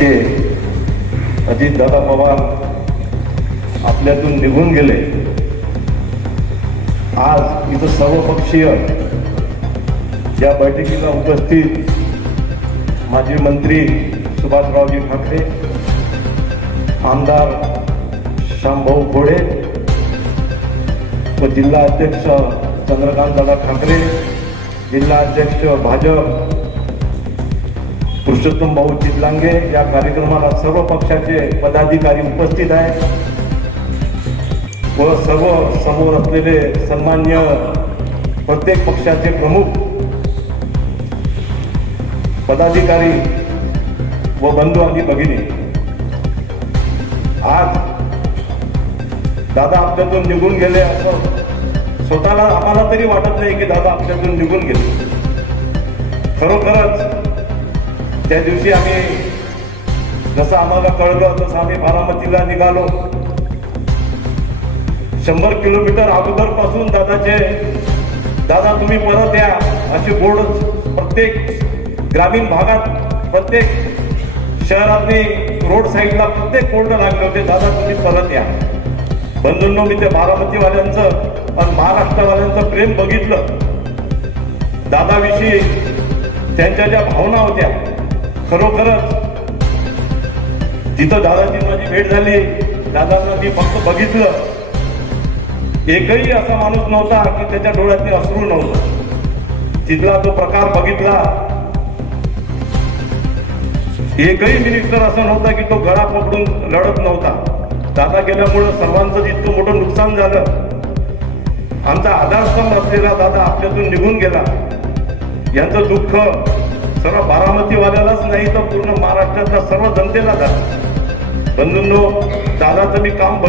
नेते अजितदादा पवार आपल्यातून निघून गेले. आज इथं सर्वपक्षीय या बैठकीला उपस्थित माजी मंत्री सुभाषरावजी ठाकरे आमदार श्यामभाऊ घोडे व जिल्हा अध्यक्ष चंद्रकांतदादा ठाकरे जिल्हा अध्यक्ष भाजप पुरुषोत्तम भाऊ चितलांगे या कार्यक्रमाला सर्व पक्षाचे पदाधिकारी उपस्थित आहेत. व सर्व समोर असलेले सन्मान्य प्रत्येक पक्षाचे प्रमुख पदाधिकारी व बंधू आणि भगिनी. आज दादा आपल्यातून निघून गेले असं स्वतःला आम्हाला तरी वाटत नाही की दादा आपल्यातून निघून गेले. खरोखरच त्या दिवशी आम्ही जसं आम्हाला कळलं तसं आम्ही बारामतीला निघालो. शंभर किलोमीटर अगोदरपासून दादाचे दादा तुम्ही परत या. असे बोर्ड प्रत्येक ग्रामीण भागात प्रत्येक शहरातली रोड साईडला प्रत्येक बोर्ड लागले होते दादा तुम्ही परत या. बंधूंनो मी ते बारामतीवाल्यांचं आणि महाराष्ट्रवाल्यांचं प्रेम बघितलं. दादाविषयी त्यांच्या ज्या भावना होत्या खरोखरच तिथं दादाची माझी भेट झाली दादांना मी फक्त बघितलं. एकही असा माणूस नव्हता की त्याच्या डोळ्यातनी अश्रू नव्हतं. तिथला तो प्रकार बघितला. एकही मिनिस्टर असं नव्हता की तो गळा पकडून लढत नव्हता. दादा गेल्यामुळं सर्वांचं इतकं मोठं नुकसान झालं. आमचा आधारस्तंभ असलेला दादा आपल्यातून निघून गेला. यांचं दुःख सर्व बारामतीवाल्यालाच नाही तर पूर्ण महाराष्ट्रातल्या सर्व जनतेला झालं बंधूंनो दादाचं मी काम बघ